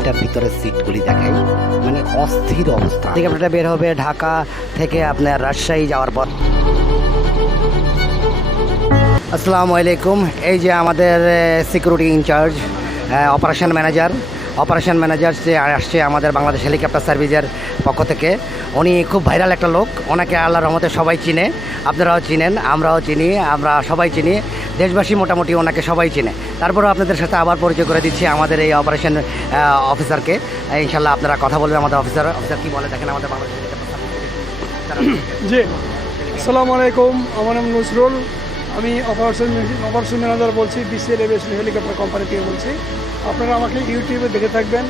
প্লেনটার ভিতরে সিটগুলি দেখাই, মানে অস্থির অবস্থা। হেলিকপ্টারটা বের হবে ঢাকা থেকে আপনার রাজশাহী যাওয়ার পর। আসসালামু আলাইকুম। এই যে আমাদের সিকিউরিটি ইনচার্জ, অপারেশন ম্যানেজার যে আসছে আমাদের বাংলাদেশ হেলিকপ্টার সার্ভিসের পক্ষ থেকে। উনি খুব ভাইরাল একটা লোক, ওনাকে আল্লাহর রহমতে সবাই চিনে, আপনারাও চিনেন, আমরাও চিনি, আমরা সবাই চিনি, দেশবাসী মোটামুটি ওনাকে সবাই চিনে। তারপরেও আপনাদের সাথে আবার পরিচয় করে দিচ্ছি আমাদের এই অপারেশন অফিসারকে। ইনশাল্লাহ আপনারা কথা বলবেন। আমাদের অফিসার কী বলে দেখেন আমাদের বাংলাদেশ হেলিকপ্টার জি, আসসালামু আলাইকুম। আমার নাম নজরুল, আমি অপারেশন ম্যানেজার বলছি, বিসিএল এভিয়েশন হেলিকপ্টার কোম্পানি থেকে বলছি। আপনারা আমাকে ইউটিউবে দেখে থাকবেন।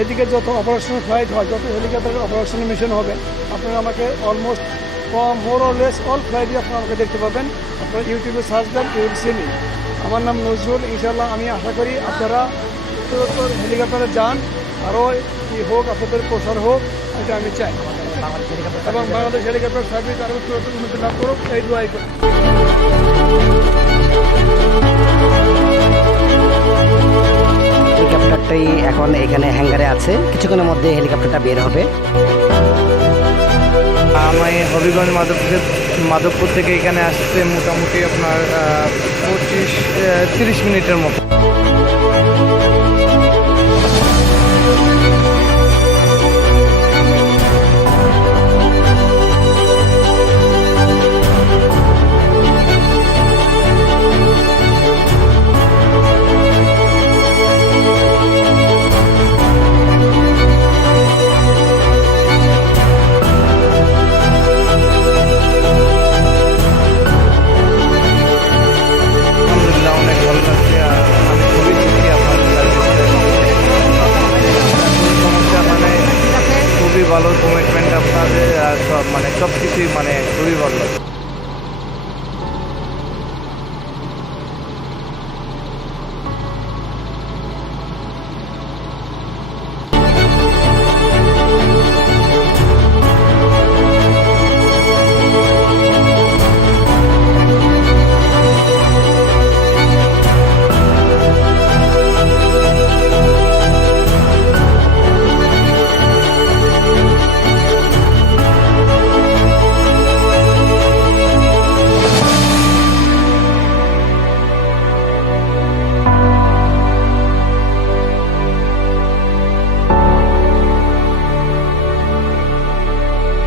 এদিকে যত অপারেশন ফ্লাইট হয়, যত হেলিকপ্টার অপারেশন মিশন হবে, আপনারা আমাকে almost more or less all ফ্লাইটই আপনারা আমাকে দেখতে পাবেন। আপনারা ইউটিউবে সার্চ দেন, ইউ উইল সি মি। আমার নাম নজরুল। ইনশাআল্লাহ আমি আশা করি আপনারা উত্তরোত্তর হেলিকপ্টারে যান, আরও কি হোক, আপনাদের প্রসার হোক, এটা আমি চাই, এবং বাংলাদেশ হেলিকপ্টার সার্ভিস আরও উত্তরোত্তর উন্নতি লাভ করুক, এই দোয়াই করি। হেলিকপ্টারটাই এখন এখানে হ্যাঙ্গারে আছে, কিছুক্ষণের মধ্যে হেলিকপ্টারটা বের হবে। আমি হবিগঞ্জ মাধবপুর থেকে এখানে আসতে মোটামুটি আপনার 25-30 মিনিটের মতো।